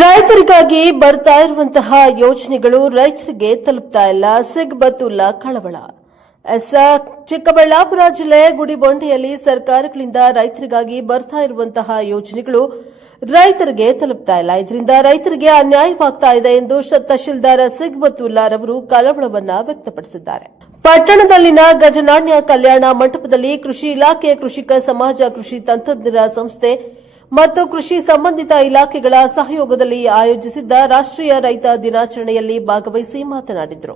ರೈತರಿಗಾಗಿ ಬರ್ತಾ ಇರುವಂತಹ ಯೋಜನೆಗಳು ರೈತರಿಗೆ ತಲುಪ್ತಾ ಇಲ್ಲ. ಸಿಗ್ಬತ್ತುಲ್ಲ ಕಳವಳ. ಎಸ್, ಚಿಕ್ಕಬಳ್ಳಾಪುರ ಜಿಲ್ಲೆ ಗುಡಿಬೊಂಡೆಯಲ್ಲಿ ಸರ್ಕಾರಗಳಿಂದ ರೈತರಿಗಾಗಿ ಬರ್ತಾ ಇರುವಂತಹ ಯೋಜನೆಗಳು ರೈತರಿಗೆ ತಲುಪ್ತಾ ಇಲ್ಲ. ಇದರಿಂದ ರೈತರಿಗೆ ಅನ್ಯಾಯವಾಗ್ತಾ ಇದೆ ಎಂದು ತಹಶೀಲ್ದಾರ್ ಸಿಗ್ಬತ್ತುಲ್ಲಾರವರು ಕಳವಳವನ್ನ ವ್ಯಕ್ತಪಡಿಸಿದ್ದಾರೆ. ಪಟ್ಟಣದಲ್ಲಿನ ಗಜನಾಣ್ಯ ಕಲ್ಯಾಣ ಮಂಟಪದಲ್ಲಿ ಕೃಷಿ ಇಲಾಖೆ ಕೃಷಿಕ ಸಮಾಜ ಕೃಷಿ ತಂತ್ರಜ್ಞರ ಸಂಸ್ಥೆ ಮತ್ತು ಕೃಷಿ ಸಂಬಂಧಿತ ಇಲಾಖೆಗಳ ಸಹಯೋಗದಲ್ಲಿ ಆಯೋಜಿಸಿದ್ದ ರಾಷ್ಟ್ರೀಯ ರೈತ ದಿನಾಚರಣೆಯಲ್ಲಿ ಭಾಗವಹಿಸಿ ಮಾತನಾಡಿದರು.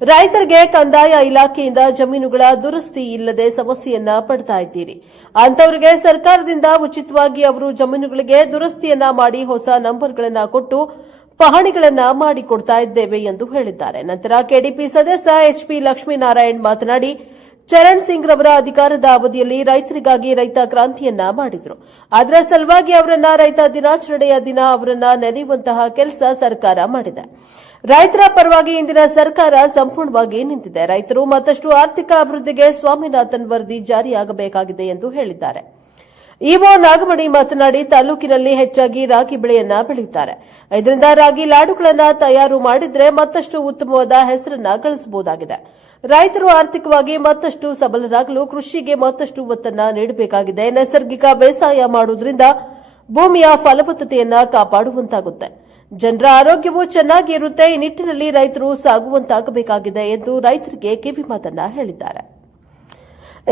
ರೈತರಿಗೆ ಕಂದಾಯ ಇಲಾಖೆಯಿಂದ ಜಮೀನುಗಳ ದುರಸ್ತಿ ಇಲ್ಲದೆ ಸಮಸ್ಯೆಯನ್ನ ಪಡ್ತಾ ಇದ್ದೀರಿ. ಅಂತವರಿಗೆ ಸರ್ಕಾರದಿಂದ ಉಚಿತವಾಗಿ ಅವರು ಜಮೀನುಗಳಿಗೆ ದುರಸ್ತಿಯನ್ನ ಮಾಡಿ ಹೊಸ ನಂಬರ್ಗಳನ್ನ ಕೊಟ್ಟು ಪಹಣಿಗಳನ್ನ ಮಾಡಿಕೊಡ್ತಾ ಇದ್ದೇವೆ ಎಂದು ಹೇಳಿದ್ದಾರೆ. ನಂತರ ಕೆಡಿಪಿ ಸದಸ್ಯ ಎಚ್ಪಿ ಲಕ್ಷ್ಮೀನಾರಾಯಣ್ ಮಾತನಾಡಿ ಚರಣ್ ಸಿಂಗ್ ರವರ ಅಧಿಕಾರದ ಅವಧಿಯಲ್ಲಿ ರೈತರಿಗಾಗಿ ರೈತ ಕ್ರಾಂತಿಯನ್ನ ಮಾಡಿದ್ರು. ಅದರ ಸಲುವಾಗಿ ಅವರನ್ನ ರೈತ ದಿನಾಚರಣೆಯ ದಿನ ಅವರನ್ನ ನೆನೆಯುವಂತಹ ಕೆಲಸ ಸರ್ಕಾರ ಮಾಡಿದೆ. ರೈತರ ಪರವಾಗಿ ಇಂದಿನ ಸರ್ಕಾರ ಸಂಪೂರ್ಣವಾಗಿ ನಿಂತಿದೆ. ರೈತರು ಮತ್ತಷ್ಟು ಆರ್ಥಿಕ ಅಭಿವೃದ್ಧಿಗೆ ಸ್ವಾಮಿನಾಥನ್ ವರದಿ ಜಾರಿಯಾಗಬೇಕಾಗಿದೆ ಎಂದು ಹೇಳಿದ್ದಾರೆ. ಇಒ ನಾಗಮಣಿ ಮಾತನಾಡಿ ತಾಲೂಕಿನಲ್ಲಿ ಹೆಚ್ಚಾಗಿ ರಾಗಿ ಬೆಳೆಯನ್ನ ಬೆಳೆಯುತ್ತಾರೆ ಇದರಿಂದ ರಾಗಿ ಲಾಡುಗಳನ್ನ ತಯಾರು ಮಾಡಿದ್ರೆ ಮತ್ತಷ್ಟು ಉತ್ತಮವಾದ ಹೆಸರನ್ನ ಗಳಿಸಬಹುದಾಗಿದೆ. ರೈತರು ಆರ್ಥಿಕವಾಗಿ ಮತ್ತಷ್ಟು ಸಬಲರಾಗಲು ಕೃಷಿಗೆ ಮತ್ತಷ್ಟು ಒತ್ತನ್ನ ನೀಡಬೇಕಾಗಿದೆ. ನೈಸರ್ಗಿಕ ಬೇಸಾಯ ಮಾಡುವುದರಿಂದ ಭೂಮಿಯ ಫಲವತ್ತತೆಯನ್ನ ಕಾಪಾಡುವಂತಾಗುತ್ತೆ. ಜನರ ಆರೋಗ್ಯವೂ ಚೆನ್ನಾಗಿ ಇರುತ್ತೆ. ಈ ನಿಟ್ಟಿನಲ್ಲಿ ರೈತರು ಸಾಗುವಂತಾಗಬೇಕಾಗಿದೆ ಎಂದು ರೈತರಿಗೆ ಕಿವಿಮಾತನ್ನ ಹೇಳಿದ್ದಾರೆ.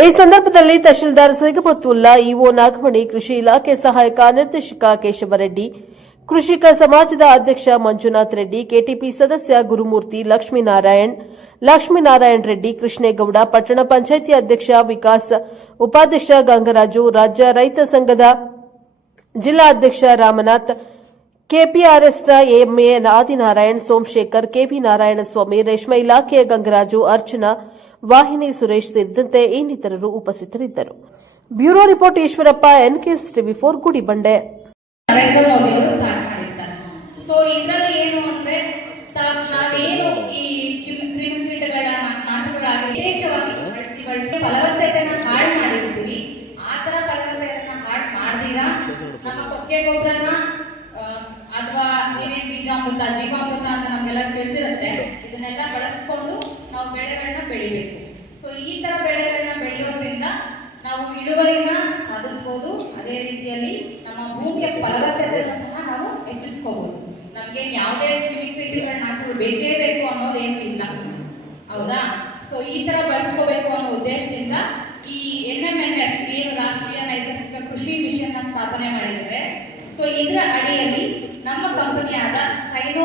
ಈ ಸಂದರ್ಭದಲ್ಲಿ ತಹಶೀಲ್ದಾರ್ ಸಿಗಬತ್ತುಲ್ಲಾ ಇಒ ನಾಗಮಣಿ, ಕೃಷಿ ಇಲಾಖೆ ಸಹಾಯಕ ನಿರ್ದೇಶಕ ಕೇಶವರೆಡ್ಡಿ ಕೃಷಿಕ ಸಮಾಜದ ಅಧ್ಯಕ್ಷ ಮಂಜುನಾಥ್ ರೆಡ್ಡಿ, ಕೆಟಿಪಿ ಸದಸ್ಯ ಗುರುಮೂರ್ತಿ ಲಕ್ಷ್ಮೀನಾರಾಯಣ್, ಲಕ್ಷ್ಮೀನಾರಾಯಣ ರೆಡ್ಡಿ, ಕೃಷ್ಣೇಗೌಡ, ಪಟ್ಟಣ ಪಂಚಾಯಿತಿ ಅಧ್ಯಕ್ಷ ವಿಕಾಸ್, ಉಪಾಧ್ಯಕ್ಷ ಗಂಗರಾಜು, ರಾಜ್ಯ ರೈತ ಸಂಘದ ಜಿಲ್ಲಾ ಅಧ್ಯಕ್ಷ Ramanath, ಕೆಪಿಆರ್ಎಸ್ನ M A Adinarayan Somashekar K V Narayanaswamy, ರೇಷ್ಮೆ ಇಲಾಖೆಯ ಗಂಗರಾಜು, ಅರ್ಚನಾ, ವಾಹಿನಿ ಸುರೇಶ್ ಸೇರಿದಂತೆ ಇನ್ನಿತರರು ಉಪಸ್ಥಿತರಿದ್ದರು. Bureau report Eshwarappa, N K S TV four, Gudibande. Narendra start so ಇದರಲ್ಲಿ ಏನು ಅಂದ್ರೆ ನಾವೇನು ಈ ಕ್ರಿಮಿ- ಕ್ರಿಮಿಕೀಟಗಳ ನಾಶಗಳಾಗಿ ಯಥೇಚ್ಛವಾಗಿ ಬಳಸಿ ಬಳಸಿ ಫಲವತ್ತತೆನ ಹಾಳು ಮಾಡಿರ್ತೀವಿ ಆ ತರ ಫಲವತ್ತತೆಯನ್ನ ಹಾಳು ಮಾಡ್ದಿರ? ನಮ್ಮ ಕೊಕ್ಕೆ ಗೊಬ್ಬರನ ಅಥವಾ ಏನೇ ಬೀಜಾಮೃತ, ಜೀವಾಮೃತ ಅಂತ ನಮ್ಗೆಲ್ಲ ತಿಳಿದಿರುತ್ತೆ, ಇದನ್ನೆಲ್ಲ ಬಳಸ್ಕೊಂಡು ನಾವು ಬೆಳೆಗಳನ್ನ ಬೆಳಿಬೇಕು. ಸೊ ಈ ತರ ಬೆಳೆಗಳನ್ನ ಬೆಳೆಯೋದ್ರಿಂದ ನಾವು ಇಳುವರಿನ ಸಾಧಿಸ್ಬೋದು. ಅದೇ ರೀತಿಯಲ್ಲಿ ಭೂಮಿಯ ಫಲವತ್ತತೆಯನ್ನು ಸಹ ನಾವು ಹೆಚ್ಚಿಸ್ಕೋಬಹುದು ನಮ್ಗೆ ಯಾವುದೇ ಕ್ರಿಮಿಕೀಟಗಳನ್ನ ನಾಶಗಳು ಬೇಕೇ ಬೇಕು ಅನ್ನೋದೇನು ಇಲ್ಲ. ಹೌದಾ? ಸೊ ಈ ತರ ಬಳಸ್ಕೋಬೇಕು ಅನ್ನೋ ಉದ್ದೇಶದಿಂದ ಈ ಎನ್ ಎಂ ಎನ್ ಎಫ್ ಏನು ರಾಷ್ಟ್ರೀಯ ನೈಸರ್ಗಿಕ ಕೃಷಿ ಮಿಷನ್ ಸ್ಥಾಪನೆ ಮಾಡಿದ್ದಾರೆ. ಸೊ ಇದರ ಅಡಿಯಲ್ಲಿ ನಮ್ಮ ಕಂಪನಿಯಾದ ಸೈನೋ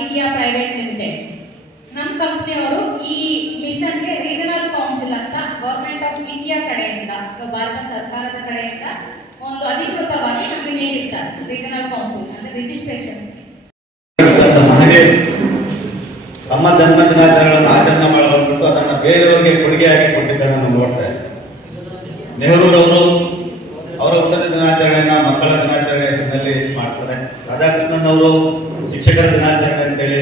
ಇಂಡಿಯಾ ಪ್ರೈವೇಟ್ ಲಿಮಿಟೆಡ್ ನಮ್ಮ ಕಂಪನಿಯವರು ಈ ಮಿಷನ್ಗೆ ರೀಜನಲ್ ಕೌನ್ಸಿಲ್ ಅಂತ ಗವರ್ಮೆಂಟ್ ಆಫ್ ಇಂಡಿಯಾ ಕಡೆಯಿಂದ ಭಾರತ ಸರ್ಕಾರದ ಕಡೆಯಿಂದ ಒಂದು ಅಧಿಕೃತವಾಗಿ ನಮಗೆ ನೀಡಿರ್ತಾರೆ ರೀಜನಲ್ ಕೌನ್ಸಿಲ್ ಅಂದ್ರೆ ರಿಜಿಸ್ಟ್ರೇಷನ್ ತಮ್ಮ ಜನ್ಮ ದಿನಾಚರಣೆಗಳನ್ನು ಆಚರಣೆ ಮಾಡಿಕೊಂಡು ಅದನ್ನು ಬೇರೆಯವರಿಗೆ ಕೊಡುಗೆಯಾಗಿ ಕೊಟ್ಟಿದ್ದಾರೆ ನಾವು ನೋಡ್ತಾ ನೆಹರೂರವರು ಅವರ ಹುಟ್ಟದ ದಿನಾಚರಣೆಯನ್ನ ಮಕ್ಕಳ ದಿನಾಚರಣೆ ಹೆಸರಿನಲ್ಲಿ ಮಾಡ್ತಾರೆ. ರಾಧಾಕೃಷ್ಣನ್ ಅವರು ಶಿಕ್ಷಕರ ದಿನಾಚರಣೆ ಅಂತೇಳಿ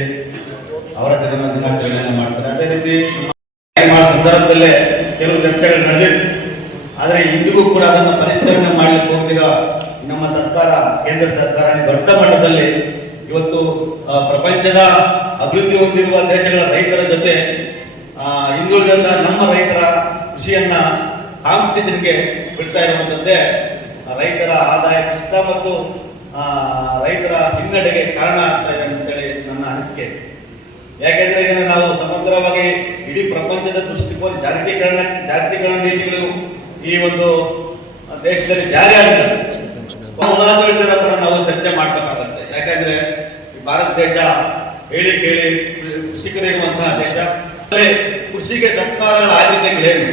ಅವರ ಜನ್ಮ ದಿನಾಚರಣೆಯನ್ನು ಮಾಡ್ತಾರೆ. ಅದೇ ರೀತಿ ಸಂದರ್ಭದಲ್ಲೇ ಕೆಲವು ಚರ್ಚೆಗಳು ನಡೆದಿತ್ತು ಆದರೆ ಇಂದಿಗೂ ಕೂಡ ಅದನ್ನು ಪರಿಷ್ಕರಣೆ ಮಾಡಲಿಕ್ಕೆ ಹೋಗ್ದಿರೋ ನಮ್ಮ ಸರ್ಕಾರ, ಕೇಂದ್ರ ಸರ್ಕಾರ ದೊಡ್ಡ ಮಟ್ಟದಲ್ಲಿ ಇವತ್ತು ಪ್ರಪಂಚದ ಅಭಿವೃದ್ಧಿ ಹೊಂದಿರುವ ದೇಶಗಳ ರೈತರ ಜೊತೆ ಹಿಂದುಳಿದಂತ ನಮ್ಮ ರೈತರ ಕೃಷಿಯನ್ನ ಕಾಂಪಿಟೇಷನ್ಗೆ ಬಿಡ್ತಾ ಇರುವಂತದ್ದೇ ರೈತರ ಆದಾಯ ಕುಸಿತ ಮತ್ತು ರೈತರ ಹಿನ್ನಡೆಗೆ ಕಾರಣ ಆಗ್ತಾ ಇದೆ ಅಂತೇಳಿ ನನ್ನ ಅನಿಸಿಕೆ. ಯಾಕೆಂದ್ರೆ ಇದನ್ನು ನಾವು ಸಮಗ್ರವಾಗಿ ಇಡೀ ಪ್ರಪಂಚದ ದೃಷ್ಟಿಕೋನ ಜಾಗತೀಕರಣ ಜಾಗತೀಕರಣ ನೀತಿಗಳು ಈ ಒಂದು ದೇಶದಲ್ಲಿ ಜಾರಿ ಮುಲಾಜಿತರ ಕೂಡ ನಾವು ಚರ್ಚೆ ಮಾಡಬೇಕಾಗತ್ತೆ. ಯಾಕಂದ್ರೆ ಭಾರತ ದೇಶ ಹೇಳಿ ಕೇಳಿ ಕೃಷಿಕರಿರುವಂತಹ ದೇಶ ಕೃಷಿಗೆ ಸರ್ಕಾರಗಳ ಆದ್ಯತೆಗಳೇನು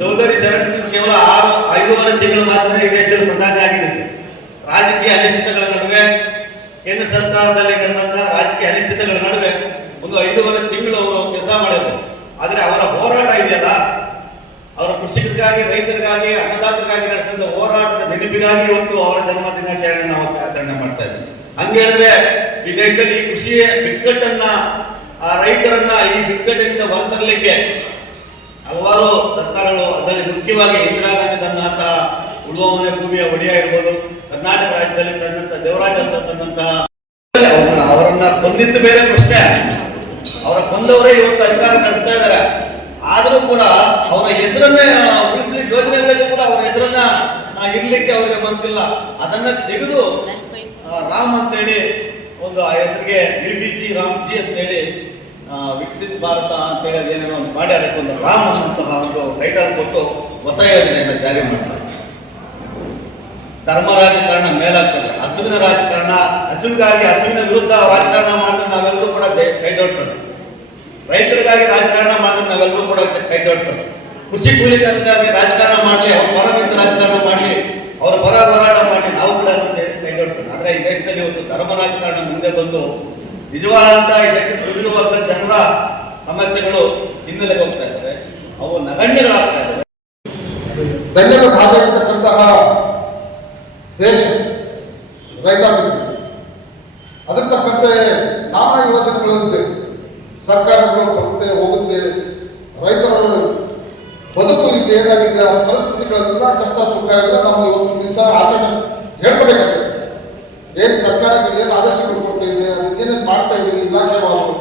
ಚೌಧರಿ ಶರಣ್ ಸಿಂಗ್ ಕೇವಲ ಆರು, ಐದೂವರೆ ತಿಂಗಳು ಮಾತ್ರ ಈ ದೇಶದಲ್ಲಿ ಪ್ರಧಾನಿ ಆಗಿದೆ ರಾಜಕೀಯ ಅನಿಶ್ಚಿತಗಳ ನಡುವೆ, ಕೇಂದ್ರ ಸರ್ಕಾರದಲ್ಲಿ ನಡೆದಂತಹ ರಾಜಕೀಯ ಅನಿಶ್ಚಿತಗಳ ನಡುವೆ ಒಂದು ಐದೂವರೆ ತಿಂಗಳು ಅವರು ಕೆಲಸ ಮಾಡಿದ್ರು ಆದ್ರೆ ಅವರ ಹೋರಾಟ ಇದೆಯಲ್ಲ ಅವರ ಕೃಷಿಕರಿಗಾಗಿ ರೈತರಿಗಾಗಿ ಅನ್ನದಾತರಿಗಾಗಿ ನಡೆಸಿದ ಹೋರಾಟದ ನೆನಪಿಗಾಗಿ ಇವತ್ತು ಅವರ ಜನ್ಮ ದಿನಾಚರಣೆ ನಾವು ಆಚರಣೆ ಮಾಡ್ತಾ ಇದ್ದೀವಿ. ಹಂಗೆ ಹೇಳಿದ್ರೆ ಈ ದೇಶದಲ್ಲಿ ಈ ಕೃಷಿಯ ಬಿಕ್ಕಟ್ಟನ್ನ, ಆ ರೈತರನ್ನ ಈ ಬಿಕ್ಕಟ್ಟಿನಿಂದ ಹೊರತರಲಿಕ್ಕೆ ಹಲವಾರು ಸರ್ಕಾರಗಳು ಅದರಲ್ಲಿ ಮುಖ್ಯವಾಗಿ ಇಂದಿರಾ ಗಾಂಧಿ ತನ್ನಂತಹ ಉಳುವ ಭೂಮಿಯ ಒಡೆಯ ಇರ್ಬೋದು, ಕರ್ನಾಟಕ ರಾಜ್ಯದಲ್ಲಿ ತಂದಂತ ದೇವರಾಜ ತನ್ನಂತಹ ಅವರನ್ನ ಕೊಂದಿದ್ದು ಬೇರೆ ಪ್ರಶ್ನೆ. ಅವರ ಕೊಂದವರೇ ಇವತ್ತು ಅಧಿಕಾರ ನಡೆಸ್ತಾ ಇದ್ದಾರೆ. ಆದರೂ ಕೂಡ ಅವರ ಹೆಸರನ್ನೇ ಉಳಿಸಲಿಕ್ಕೆ ಯೋಜನೆಗಳಲ್ಲಿ ಕೂಡ ಅವರ ಹೆಸರನ್ನ ಇರ್ಲಿಕ್ಕೆ ಅವರಿಗೆ ಮನಸ್ಸಿಲ್ಲ. ಅದನ್ನ ತೆಗೆದು ರಾಮ್ ಅಂತ ಹೇಳಿ ಒಂದು ಆ ಹೆಸರಿಗೆ ವಿ ಬಿ ಜಿ ಅಂತೇಳಿ ಹೇಳಿ ವಿಕಸಿತ್ ಭಾರತ ಅಂತೇಳಿ ಏನೇನೋ ಒಂದು ಮಾಡಿ, ಅದಕ್ಕೆ ಒಂದು ರಾಮ್ ಅನ್ನುವಂತಹ ಒಂದು ಟೈಟಲ್ ಕೊಟ್ಟು ಹೊಸ ಯೋಜನೆಯನ್ನು ಜಾರಿ ಮಾಡ್ತಾರೆ. ಧರ್ಮ ರಾಜಕಾರಣ ಮೇಲಾಗ್ತದೆ. ಹಸುವಿನ ರಾಜಕಾರಣ, ಹಸುವಿಗಾಗಿ ಹಸುವಿನ ವಿರುದ್ಧ ರಾಜಕಾರಣ ಮಾಡಿದ್ರೆ ನಾವೆಲ್ಲರೂ ಕೂಡ ಕೈಗೊಳಿಸೋಣ ರೈತರಿಗಾಗಿ ರಾಜಕಾರಣ ಮಾಡಿದ್ರೆ ನಾವೆಲ್ಲರೂ ಕೂಡ ಕೈ ಜೋಡಿಸೋಣ ಕೃಷಿ ಕೂಲಿಕರಿಗಾಗಿ ರಾಜಕಾರಣ ಮಾಡಲಿ, ಅವ್ರ ಪರ ನಿಂತು ರಾಜಕಾರಣ ಮಾಡಲಿ, ಅವರ ಪರ ಹೋರಾಟ ಮಾಡಿ ನಾವು ಕೂಡ ಕೈ ಜೋಡಿಸೋಣ ಆದ್ರೆ ಈ ದೇಶದಲ್ಲಿ ಒಂದು ಧರ್ಮ ರಾಜಕಾರಣ ಮುಂದೆ ಬಂದು ನಿಜವಾದಂತ ಈ ದೇಶದ ವರ್ಗದ ಜನರ ಸಮಸ್ಯೆಗಳು ಹಿನ್ನೆಲೆಗೆ ಹೋಗ್ತಾ ಇದ್ದಾರೆ ಅವು ನಗಣ್ಯಗಳಾಗ್ತಾ ಇದ್ದಾವೆ. ಬೆನ್ನೆಲ ಭಾಗ ಇರ್ತಕ್ಕಂತಹ ದೇಶ ರೈತಾಪಿ ಅದಕ್ಕೆ ತಕ್ಕಂತೆ ನಾನಾ ಯೋಜನೆಗಳಿರುತ್ತೆ ಸರ್ಕಾರಗಳು ಬರುತ್ತೆ ಹೋಗುತ್ತೆ ರೈತರ ಬದುಕು ಇಲ್ಲಿ ಏನಾಗಿದೆ ಪರಿಸ್ಥಿತಿಗಳೆಲ್ಲ ಕಷ್ಟ ಸುಖ ಎಲ್ಲ ನಾವು ಇವತ್ತು ದಿವಸ ಆಚರಣೆ ಹೇಳ್ಕೋಬೇಕಾಗುತ್ತೆ ಏನು ಸರ್ಕಾರಕ್ಕೆ ಏನು ಆದೇಶಗಳು ಕೊಡ್ತಾ ಇದೆ, ಅದಕ್ಕೆ ಏನೇನು ಮಾಡ್ತಾ ಇದೀವಿ ಇಲಾಖೆವಾರು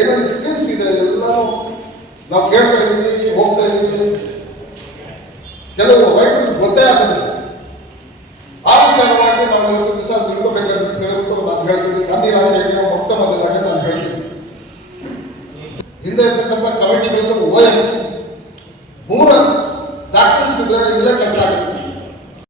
ಏನೇನು ಸ್ಕೀಮ್ಸ್ ಇದೆ, ಎಲ್ಲ ನಾವು ಕೇಳ್ತಾ ಇದ್ದೀವಿ ಹೋಗ್ತಾ ಇದ್ದೀವಿ ಕೆಲವು ರೈತರಿಗೆ ಗೊತ್ತೇ ಆಗುತ್ತೆ ಆ ವಿಚಾರವಾಗಿ ನಾವು ಇವತ್ತು ದಿವಸ ತಿಳ್ಕೊಬೇಕಾಗಿ ಹೇಳ್ಬಿಟ್ಟು ನಾನು ಹೇಳ್ತೀನಿ. ನನ್ನ ಇಲಾಖೆಗೆ